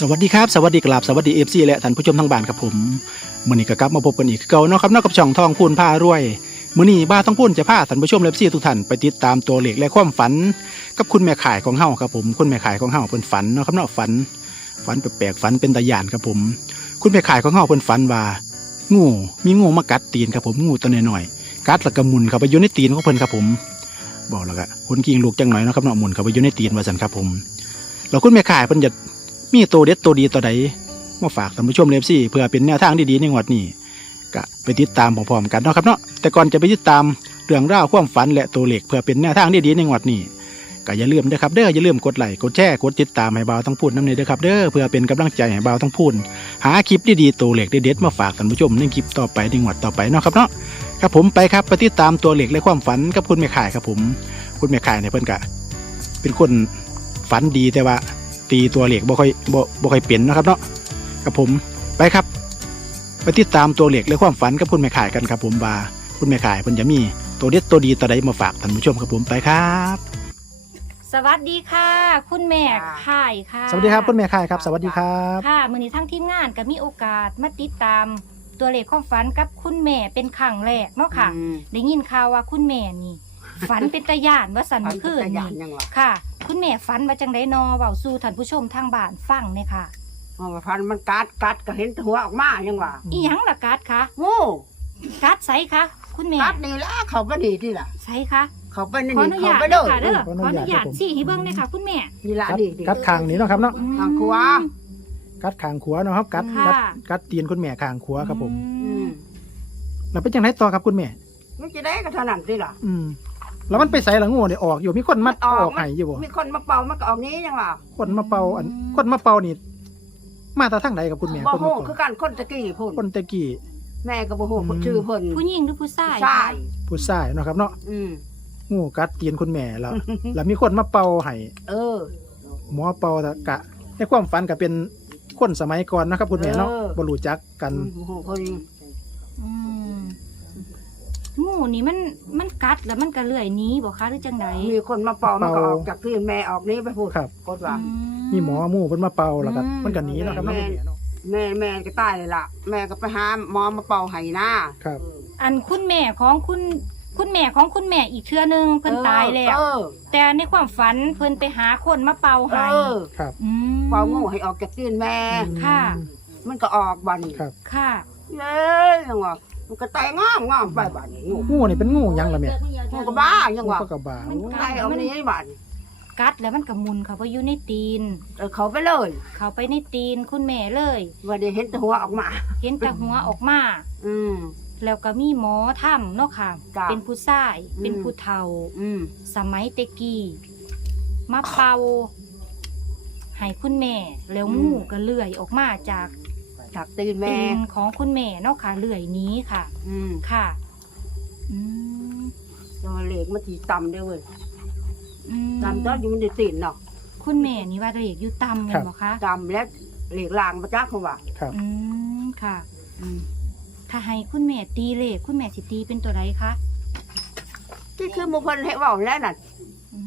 สวัสดีครับสวัสดีกราบสวัสดีเอฟซีและท่านผู้ชมทั้งบ้านครับผมมื้อนี้ก็กลับมาพบกันอีกเก่าเนาะครับนอกกับช่องทองพูนผ้ารวยมื้อนี้บ้าต้องพูนจะพาท่านผู้ชมเอฟซีทุกท่านไปติดตามตัวเลขและความฝัน กับคุณแม่ขายของเฮาครับผมคุณแม่ขายของเฮาเพิ่นฝันเนาะครับเนาะฝัน ฝันแปลกๆฝันเป็นตาย่านครับผม คุณแม่ขายของเฮาเพิ่นฝันว่างูมีงูมากัดตีนครับผมงูตัวน้อยๆกัดแล้วก็หมุนเข้าไปอยู่ในตีนของเพิ่นครับผม บอกแล้วก็คนกิงลูกจังหน่อยเนาะครับเนาะมุนเข้าไปอยู่ในตีนว่าซั่นครับผมแล้วคุณแม่ขายเพิ่นจะ มีตัวเด็ดตัวดีตัวใดมาฝากท่านผู้ชมเลฟซี่เพื่อเป็นแนวทางดีๆในงวดนี้ก็ไปติดตามพร้อมๆกันเนาะครับเนาะแต่ก่อนจะไปติดตามเรื่องราวความฝันและตัวเลขเพื่อเป็นแนวทางดีๆในงวดนี้ก็อย่าลืมเด้อครับเด้ออย่าลืมกดไลค์กดแชร์กดติดตามให้เบาต้องพูดน้ำเนยเด้อครับเด้อเพื่อเป็นกำลังใจให้เบาต้องพูดหาคลิปดีๆตัวเหลขเด็ดๆมาฝากท่านผู้ชมในคลิปต่อไปในงวดต่อไปเนาะครับเนาะครับผมไปครับไปติดตามตัวเหลขและความฝันกับคุณแม่ข่ายครับผม คุณแม่ข่ายเนี่ยเพิ่อนกะเป็นคนฝันดีแต่ว่า ตีตัวเลขบ่ค่อยบ่บ่ค่อยเปลี่ยนนะครับเนาะกับผมไปครับไปติดตามตัวเลขและความฝันกับคุณแม่ขายกันครับผมว่าคุณแม่ขายเพิ่นจะมีตัวเด็ดตัวดีตัวใดมาฝากท่านผู้ชมครับผมไปครับ สวัสดีค่ะ คุณแม่จ้าข่ายค่ะ สวัสดีครับคุณแม่ขายครับ สวัสดีครับค่ะมือนี้ทั้งทีมงานก็มีโอกาสมาติดตามตัวเลขความฝันกับคุณแม่เป็นครั้งแรกเนาะค่ะอืมได้ยินข่าวว่าคุณแม่นี่ ฝันเป็นตะยานว่าสันอันเมื่อคืนเป็นตะยานี่นยังวะค่ะ คุณแม่ฝันว่าจังไดนอเว้าสู่ท่านผู้ชมทางบ้านฟังเนี่ยค่ะเอาว่าพันมันกัดกัดก็เห็นหัวออกมายังวะอีหยังล่ะกัดคะงูกัดไสคะคุณแม่กัดนี่แหละเขาไปนี่ที่ล่ะไสคะเขาไปนี่ขออนี่นุเขาญาตไปเด้เด้ออค่ะเด้อขออนุขออญาตนุญาตครับผมสี่ให้เบิ่งเลยค่ะ คุณแม่นี่ละกัดดิดิกัดคางนี้เนาะครับเนาะอืมทางขวากัดคางขัวเนาะครับกัดค่ะกัดกัดตีนคุณแม่คางขัวครับผมอือืมมแล้วเป็นจังไดต่อครับคุณแม่มันจะได้ก็เท่านั้นสิล่ะ อืม แล้วมันไปใส่ละงูเนี่ยออกอยู่มีคนมัดอออกอกให้อยู่บ่มีคนมาเป่ามันก็ออกนี้ยังวะคนมาเป่าอันคนมาเป่านี่มาแต่ทางใดกับคุณแม่บ่คนฮู้มาคือเป่ากันคนตะกี้พุ่นคนตะกี้แม่ก็บ่ฮู้อืมชื่อเพิ่นผู้หญิงหรือผู้ชายใช่คะผู้ชายเนาะครับเนาะอืมงูกัดตีนคุณแม่แล้วแล้วมีคนมาเป่าให้เออหมอเป่าตะกะในความฝันก็เป็นคนสมัยก่อนนะครับคุณแม่เนาะเออบ่รู้จักกันบ่ฮู้คนอืมงู นี่มันมันกัดแล้วมันก็เลื่อยหนี้บ่คะหรือจังไดมีคนมาเป่ามันก็เป่าออกจากที่แม่ออกนี้ไปพูดครับ กดว่ามีหมอหมู่เพิ่นมาเป่าแล้วก็อืม มันก็หนีเนาะครับเนาะแม่คุณแม่ เนาะแม่แม่ก็ตายเลยล่ะ แม่ก็ไปหาหมอมาเป่าให้หน้าครับ อันคุณแม่ของคุณคุณแม่ของคุณแม่อีกเทื่อนึงเพิ่นตายแล้ว เออแต่ในความฝันเพิ่นไปหาคนมาเป่าเอให้อครับอืมเป่างูให้ออกจากตีนแม่ ค่ะ มันก็ออกบัดนครับ ค่ะ เลยยังวะ มันก็ไตงอมงอมไปบัดนงูงูนี่เป็นงูหยังล่ะแม่งูก็บ้ายังวะงูก็บ้ามันไตเอานี้บัดนกัดแล้วมันก็หมุนเข้าไปอยู่ในตีน เออเขาไปเลยเข้าไปในตีนคุณแม่เลย ว่าได้เห็นแตัวหัวออกมา เห็นแต่หัวออกมา อืม แล้วก็มีหมอถ้ำเนาะค่ะ จ้ะเป็นผู้ชาย อืม เป็นผู้เฒ่า อืม สมัยเตกี้มาเป่าให้คุณแม่ แล้วงูก็เลื่อยออกมาจาก จากตีนแม่ตีนของคุณแม่เนาะค่ะเลื่อยหนี้ค่ะ อืมค่ะอืมตัวเหล็กมันถีต่ำเด้อเว้ยอืมต่ำตอนอยู่มันได้ตีนเนาะคุณแม่นี่ว่าเด็กอยู่ต่ำเลยเหรอคะต่ำแล้วเหล็กลางมาจ้าเขาว่าครับ อืมค่ะ อืมถ้าให้คุณแม่ตีเลขคุณแม่สิตีเป็นตัวไรคะที่คือหมุพนให้เว่าแล้วน่ะอื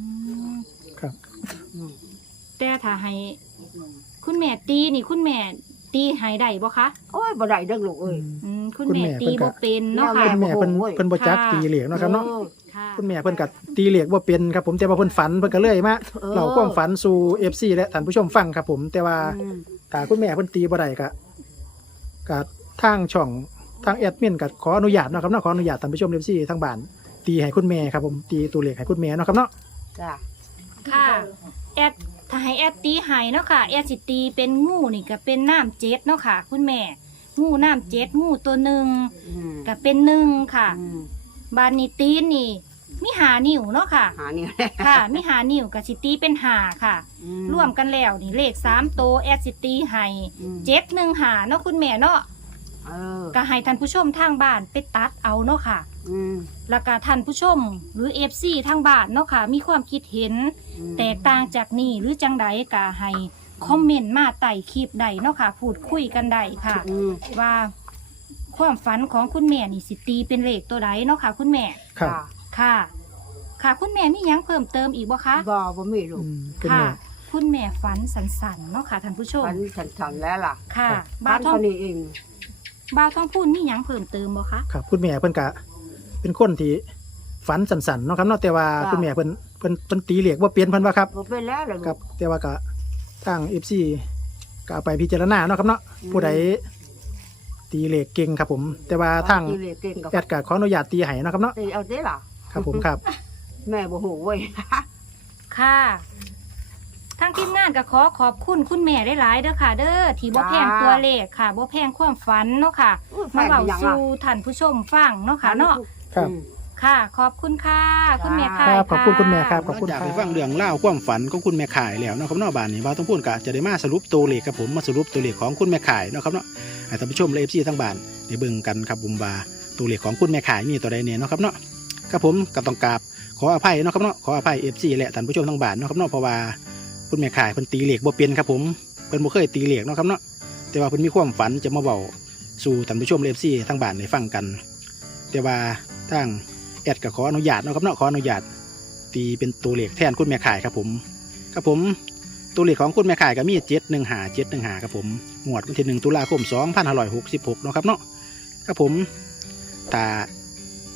มครับ อืมแต่ถ้าให้ คุณแม่ตีนี่คุณแม่ ตีให้ได้บ่คะโอ้ยบ่ได้เด้อลูกเอ้ย อืมคุณคุณแม่แม่ตีเพิ่นก็บ่เป็นเนาะแม่ค่ะ คุณแม่เพิ่นโอ้ย เพิ่นบ่จักค่ะ ตีเหล็กเนาะครับเนาะออ ค่ะคุณแม่เพิ่นก็ตีเหล็กบ่เป็นครับผมแต่ว่าเพิ่นฝันเพิ่นก็เลยมาเออ เล่าความฝันสู่ FC และท่านผู้ชมฟังครับผมแต่ว่า อืมถ้าคุณแม่เพิ่นตีบ่ได้ก็ก็ทางช่องทางแอดมินก็ขออนุญาตเนาะครับเนาะขออนุญาตท่านผู้ชม FC ทางบ้านตีให้คุณแม่ครับผมตีตัวเลขให้คุณแม่เนาะครับเนาะจ้ะค่ะ แอด ถ้าให้แอดตีให้เนาะค่ะ แอดสิตีเป็นงูนี่ก็เป็นน้ำเจ็ดเนาะค่ะ คุณแม่ งูน้ำเจ็ดงูตัวหนึ่งอืมก็เป็นหนึ่งค่ะอืมบานนี่ตีนนี่มีหานิ้วเนาะค่ะ หานี่ค่ะมีหานิ้วกับสิตีเป็นหาค่ะอืร่วมกันแล้วนี่เลขสามโตวแอดสิตีให้อืมเจ็ดหนึ่งหาเนาะคุณแม่เนาะ เออก็ให้ท่านผู้ชมทางบ้านไปตัดเอาเนาะค่ะ อืมแล้วก็ท่านผู้ชมหรือเอฟซีทางบ้านเนาะค่ะ มีความคิดเห็น อืมแตกต่างจากนี่หรือจังใดก็ให้คอมเมนต์มาใต้คลิปใดเนาะค่ะ พูดคุยกันได้ค่ะ อืมว่าความฝันของคุณแม่นี่สิตีเป็นเลขตัวใดเนาะค่ะ คุณแม่ ครับจ้ะค่ะ ค่ะคุณแม่มีหยังเพิ่มเติมอีกบ่คะ บ่บ่มีลูอืกมคุณแม่ค่ะคุณแม่ฝันสันๆเนาะค่ะท่านผู้ชม ฝันฉันฉันๆแล้วล่ะค่ะ บ้าบ้านวทอเท่างนี้เอง บ้าวทองพูนมีหยังเพิ่มเติมบ่คะ ครับคุณแม่เพิ่นกะ เป็นคนที่ฝันสันๆเนาะครับเนาะแต่ว่าคุณแม่เพิ่นเพิ่นเพิ่นตีเหล็กว่าเปลี่ยนเพิ่นว่าครับบ่เป็นแล้วเลยครับ แต่ว่าก็ทาง FC ก็เอาไปพิจารณาเนาะครับเนาะผู้ใดตีเหล็กเก่งครับผม แต่ว่าทางตีเลยเก่งกับแอดก็ขออนุญาตตีให้เนาะครับเนาะตีเอาได้ล่ะ ครับผมครับ แม่บ่ฮู้เว้ยค่ะ ทางทีมงานก็ขอขอบคุณคุณแม่ได้หลายๆเด้อค่ะ เด้อที่บ่แพงตัวเลขค่ะบ่แพงความฝันเนาะค่ะอุ้ยมาเล่าแฟนเป็นหยังสู่ล่ะท่านผู้ชมฟังเนาะค่ะเนาะครับอืมค่ะ ขอบคุณค่ะ คุณแม่ครัค่ะบขอบคุณคุณแม่ครับะขอบคุณจากไปฟังเรื่องเล่าวความฝันของคุณแม่ข่ายแล้วเนาะครับเนอกบ้านนี้ว่าต้องพูดกะจะได้มาสรุปตัวเลขกับผมมาสรุปตัวเลขของคุณแม่ข่ายเนาะครับเนาะให้ท่านผู้ชมและเอฟซีทั้งบ้านได้เบิ่งกันครับบุมบาตัวเลขของคุณแม่ข่ายมีตัวใดเนี่ยเนาะครับเนาะครับผมก็ต้องกราบขออภัยเนาะครับเนาะขออภัยเอฟซีและท่านผู้ชมทั้งบ้านเนาะครับเนาะเพราะว่า คุณแม่ขายเพิ่นตีเหลขบ่เป็นครับผมเพิ่นบ่เคยตีเหลขเนาะครับเนาะแต่ว่าเพิ่นมีความฝันจะมาเว้าสู่ท่านผู้ชมและเอฟซีทั้งบ้านได้ฟังกัน แต่ว่าทางแอดก็ขออนุญาตเนาะครับเนาะขออนุญาตตีเป็นตัวเหลขแทนคุณแม่ขายครับผม ครับผมตัวเลขของคุณแม่ขายก็มีเจ็ดหนึ่งหาเจ็ดหนึ่งหาครับผมงวดวันที่หนึ่งตุลาคมสองพันห้าร้อยหกสิบหกเนาะครับเนาะครับผมถ้า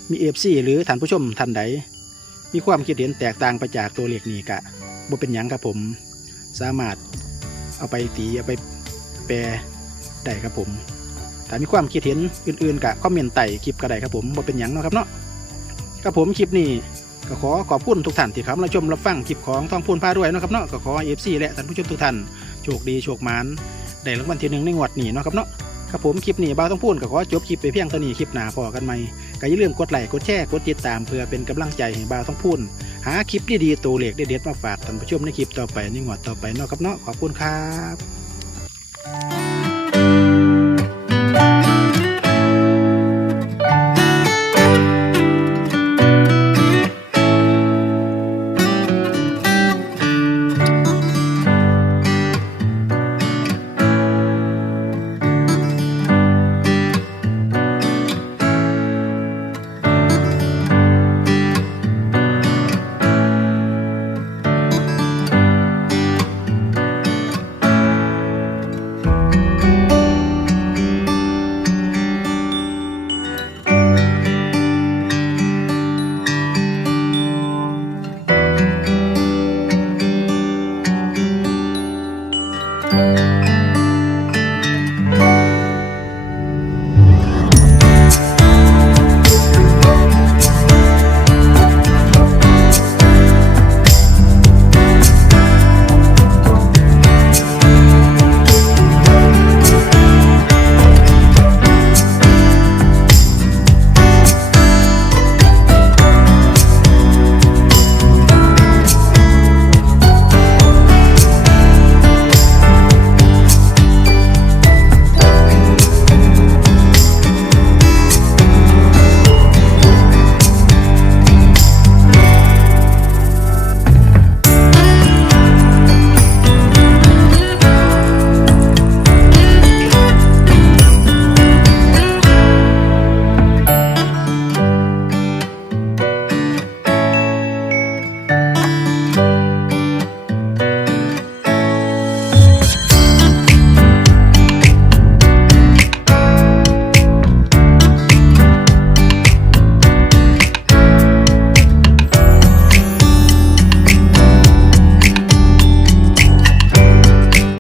มีเอฟซีหรือท่านผู้ชมท่านใดมีความคิดเห็นแตกต่างไปจากตัวเลขนี้กะ บ่เป็นหยังครับผม สามารถเอาไปตีเอาไปแปลได้ครับผมถ้ามีความคิดเห็นอื่นๆกะคอมเมนต์ใต้คลิปก็ได้ครับผมบ่เป็นหยังเนาะครับเนาะครับผมคลิปนี้ก็ขอขอบคุณทุกท่านที่เข้ามารับชมรับฟังคลิปของทองพูนพารวยเนาะครับเนาะก็ขอเอฟซีและท่านผู้ชมทุกท่านโชคดีโชคหมานได้รางวัลที่หนึ่งในงวดนี้เนาะครับเนาะครับผมคลิปนี้บ้าต้องพูนก็ขอจบคลิปไปเพียงเท่านี้คลิปหน้าพอกันใหมก็อย่าลืมกดไลค์กดแชร์กดติดตามเพื่อเป็นกำลังใจให้บ้าต้องพูน หาคลิปดีๆตัวเลขเด็ดๆมาฝากท่านผู้ชมในคลิปต่อไปในงวดต่อไปเนาะครับเนาะขอบคุณครับ